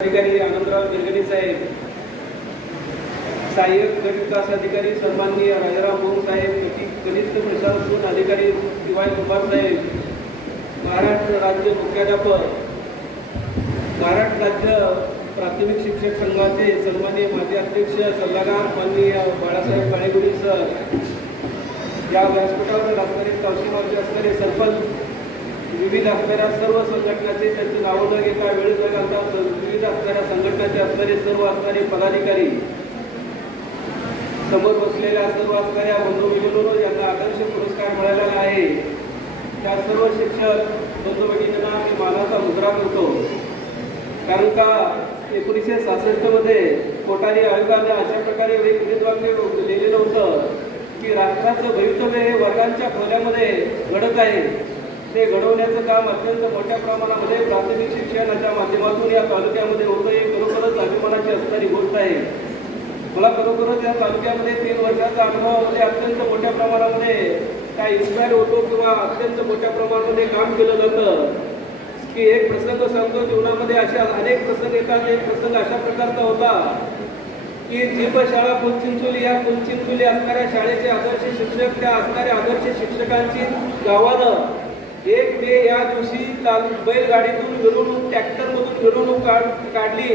अधिकारी आनंदराव निर्गणी साहेब सहाय्यक गट विकास अधिकारी सन्माननीय राजाराम भोम साहेब कटी- कनिष्ठ प्रशासन अधिकारी दिवाय कुमार साहेब महाराष्ट्र राज्य मुख्याध्यापक महाराष्ट्र राज्य प्राथमिक शिक्षक संघाचे सन्मान्य माजी अध्यक्ष सल्लागार माननीय बाळासाहेब काळेगुडी सर या व्यासपीठावर असणारे तहसीलवारचे असणारे सरपंच विविध असणाऱ्या सर्व संघटनाचे त्यांची नावं न घेता वेळ न घालता विविध असणाऱ्या संघटनाचे असणारे सर्व असणारे पदाधिकारी समोर बसलेल्या सर्व असणाऱ्या बंधू भगिनींनो यांना आदर्श पुरस्कार मिळालेला आहे. त्या सर्व शिक्षक बंधू भगिनींना मी मानाचा मुद्रा करतो. कारण का एकोणीसशे सहासष्टमध्ये कोठारी आयोगाने अशा प्रकारे एक वेदवाक्य लिहिलेलं होतं की राष्ट्राचं भवितव्य हे वर्गांच्या खोल्यामध्ये घडत आहे. ते घडवण्याचं काम अत्यंत मोठ्या प्रमाणामध्ये प्राथमिक शिक्षणाच्या माध्यमातून या तालुक्यामध्ये होतं. हे खरोखरच अभिमानाची असणारी गोष्ट आहे. मला खरोखरच या तालुक्यामध्ये तीन वर्षाच्या अनुभवामध्ये म्हणजे अत्यंत मोठ्या प्रमाणामध्ये काय इन्स्पायर होतो किंवा अत्यंत मोठ्या प्रमाणामध्ये काम केलं जातं. की एक प्रसंग सांगतो जीवनामध्ये अशा अनेक प्रसंग येतात. एक प्रसंग अशा प्रकारचा होता की जीप शाळा फुलचिंचोली या फुलचिंचोली असणाऱ्या शाळेचे आदर्श शिक्षक त्या असणाऱ्या आदर्श शिक्षकांची गावानं एक मे या दिवशी बैलगाडीतून मिरवणूक ट्रॅक्टरमधून मिरवणूक काढ काढली.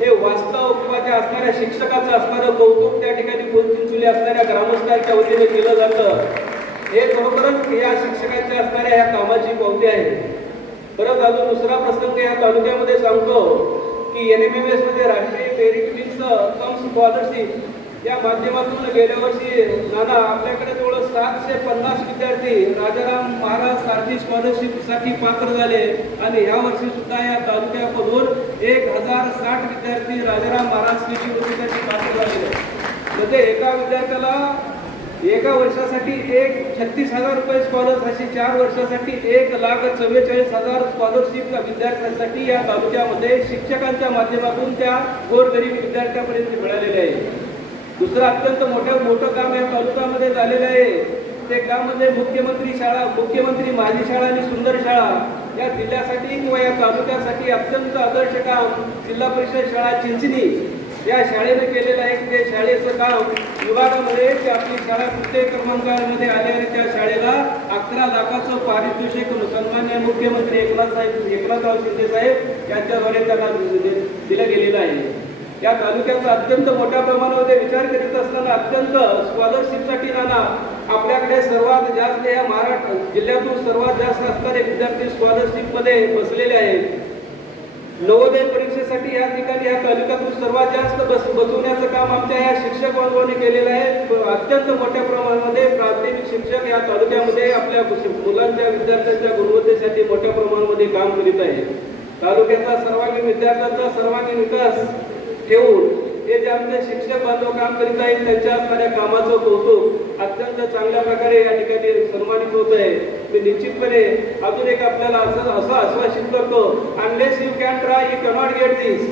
हे वास्तव किंवा त्या असणाऱ्या शिक्षकाचं असणारं कौतुक त्या ठिकाणी फुलचिंचोली असणाऱ्या ग्रामस्थांच्या वतीने केलं जातं. हे खरोखरच या शिक्षकांच्या असणाऱ्या ह्या कामाची पावती आहे. परत अजून दुसरा प्रसंग या तालुक्यामध्ये सांगतो की एन एम एम एसमध्ये राष्ट्रीय मेरिट लिस्ट कम स्कॉलरशिप या माध्यमातून गेल्या वर्षी दादा आपल्याकडे जवळ सातशे पन्नास विद्यार्थी राजाराम महाराज सारथी स्कॉलरशिपसाठी पात्र झाले. आणि ह्या वर्षी सुद्धा या तालुक्यामधून एक हजार साठ विद्यार्थी राजाराम महाराज शिष्यवृत्तीसाठी पात्र झाले. म्हणजे एका विद्यार्थ्याला एका वर्षासाठी एक छत्तीस हजार रुपये स्कॉलर अशी चार वर्षासाठी एक लाख चव्वेचाळीस हजार स्कॉलरशिप विद्यार्थ्यांसाठी या तालुक्यामध्ये शिक्षकांच्या माध्यमातून त्या गोरगरीब विद्यार्थ्यांपर्यंत मिळालेल्या आहेत दुसरं अत्यंत मोठं मोठं काम या तालुक्यामध्ये झालेलं आहे. ते काम म्हणजे मुख्यमंत्री शाळा मुख्यमंत्री माझी शाळा आणि सुंदर शाळा या जिल्ह्यासाठी किंवा या तालुक्यासाठी अत्यंत आदर्श काम जिल्हा परिषद शाळा चिंचणी या शाळेने केलेलं आहे. ते शाळेचं काम विभागामध्ये ते आपली शाळा तृतीय क्रमांकामध्ये आली आणि त्या शाळेला अकरा लाखाचं पारितोषिक सन्मान्य मुख्यमंत्री एकनाथ साहेब एकनाथराव शिंदे साहेब यांच्याद्वारे त्यांना दिलं गेलेलं आहे. या तालुक्याचा अत्यंत मोठ्या प्रमाणामध्ये विचार करीत असताना अत्यंत स्कॉलरशिपसाठी नाना आपल्याकडे सर्वात जास्त या महाराष्ट्र जिल्ह्यातून सर्वात जास्त असणारे विद्यार्थी स्कॉलरशिपमध्ये बसलेले आहेत. नवोदय परीक्षेसाठी या ठिकाणी या तालुक्यातून सर्वात जास्त बस बसवण्याचं काम आमच्या या शिक्षक वर्गाने केलेलं आहे. अत्यंत मोठ्या प्रमाणामध्ये प्राथमिक शिक्षक या तालुक्यामध्ये आपल्या मुलांच्या विद्यार्थ्यांच्या गुणवत्तेसाठी मोठ्या प्रमाणामध्ये काम करीत आहे. तालुक्याचा सर्वांगीण विद्यार्थ्यांचा सर्वांगीण विकास ठेवून हे जे आमचे शिक्षक बांधव काम करीत आहेत त्यांच्या असणाऱ्या कामाचं कौतुक अत्यंत चांगल्या प्रकारे या ठिकाणी सन्मानित होत आहे. मी निश्चितपणे अजून एक आपल्याला असं असं आश्वासित करतो unless you can try you cannot get this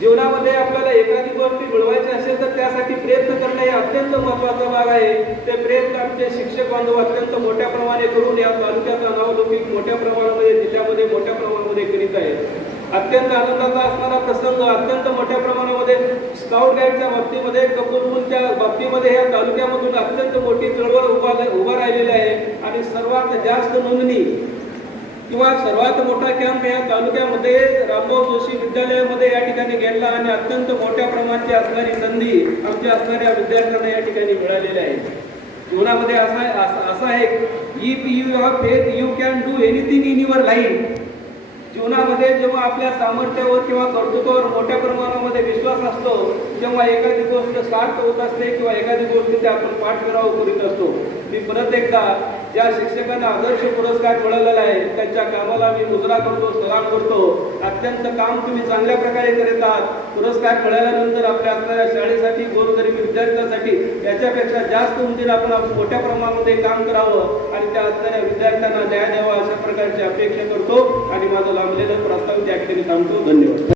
जीवनामध्ये आपल्याला एखादी गोष्टी मिळवायची असेल तर त्यासाठी प्रयत्न करणं हे अत्यंत महत्त्वाचा भाग आहे. ते प्रयत्न आमचे शिक्षक बांधव अत्यंत मोठ्या प्रमाणे करून या तालुक्याचा नावलौकिक मोठ्या प्रमाणामध्ये जिल्ह्यामध्ये मोठ्या प्रमाणात अत्यंत आनंदाचा असणारा प्रसंग अत्यंत मोठ्या प्रमाणामध्ये स्काउट गाईडच्या बाबतीमध्ये कपूरपूरच्या बाबतीमध्ये या तालुक्यामधून अत्यंत मोठी चळवळ उभा उभा राहिलेली आहे. आणि सर्वात जास्त नोंदणी किंवा सर्वात मोठा कॅम्प या तालुक्यामध्ये रामभाऊ जोशी विद्यालयामध्ये या ठिकाणी घेतला आणि अत्यंत मोठ्या प्रमाणाची असणारी संधी आमच्या असणाऱ्या विद्यार्थ्यांना या ठिकाणी मिळालेल्या आहे. जीवनामध्ये असा आहे- असा असा आहे if you have faith you can do anything in your life जीवनामध्ये जेव्हा आपल्या सामर्थ्यावर किंवा कर्तृत्वावर मोठ्या प्रमाणामध्ये विश्वास असतो तेव्हा एखादी गोष्ट सार्थ होत असते किंवा एखादी गोष्टीचे आपण पाठपुरावा करीत असतो. मी परत एकदा ज्या शिक्षकांना आदर्श पुरस्कार मिळालेला आहे. त्यांच्या कामाला मी मुजरा करतो सलाम करतो. अत्यंत काम तुम्ही चांगल्या प्रकारे करत आहात. पुरस्कार मिळाल्यानंतर आपल्या असणाऱ्या शाळेसाठी गोरगरीब विद्यार्थ्यांसाठी याच्यापेक्षा जास्त उंचीला आपण मोठ्या प्रमाणामध्ये काम करावं आणि त्या असणाऱ्या विद्यार्थ्यांना न्याय द्यावा अशा प्रकारची अपेक्षा करतो. आणि माझं लांबलेलं प्रस्ताव त्या ठिकाणी थांबतो. धन्यवाद.